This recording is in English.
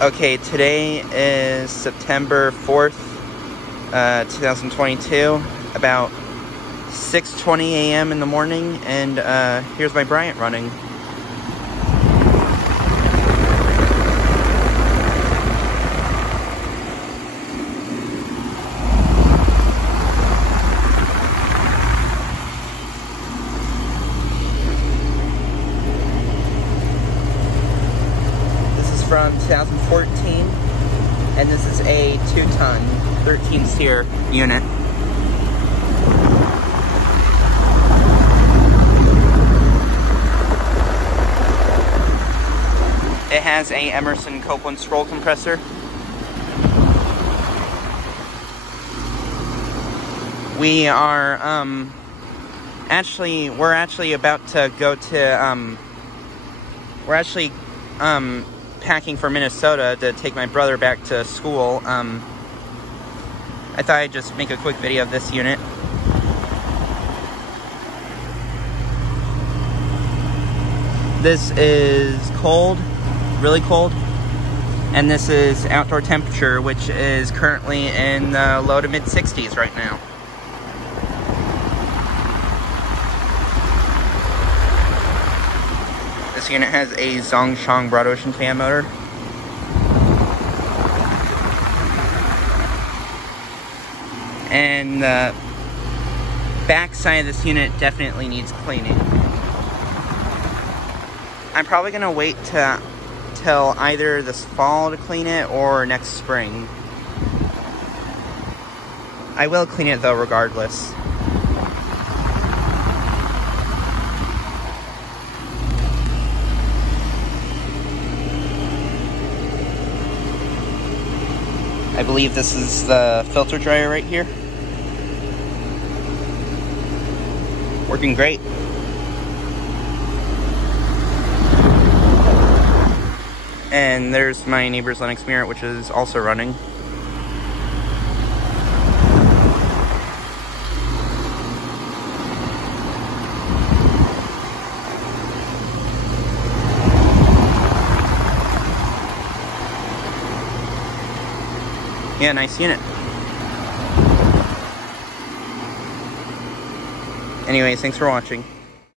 Okay, today is September 4th, 2022, about 6:20 a.m. in the morning, and here's my Bryant running. From 2014, and this is a 2-ton 13-seer unit. It has a Emerson Copeland scroll compressor. We're actually about to go to packing for Minnesota to take my brother back to school. I thought I'd just make a quick video of this unit. This is cold, really cold, and this is outdoor temperature, which is currently in the low to mid 60s right now. This unit has a Zhongshan broad ocean fan motor. And the back side of this unit definitely needs cleaning. I'm probably going to wait till either this fall to clean it or next spring. I will clean it though regardless. I believe this is the filter dryer right here. Working great. And there's my neighbor's Lennox mirror, which is also running. Yeah, nice unit. Anyways, thanks for watching.